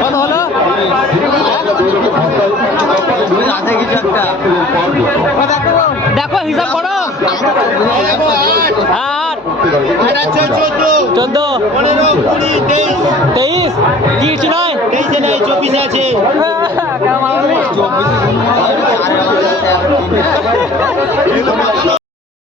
কত হলো? দেখো হিসাব করো। 8 14 15 20 23 23 নয় 23 নাই 24 আছে। কেমন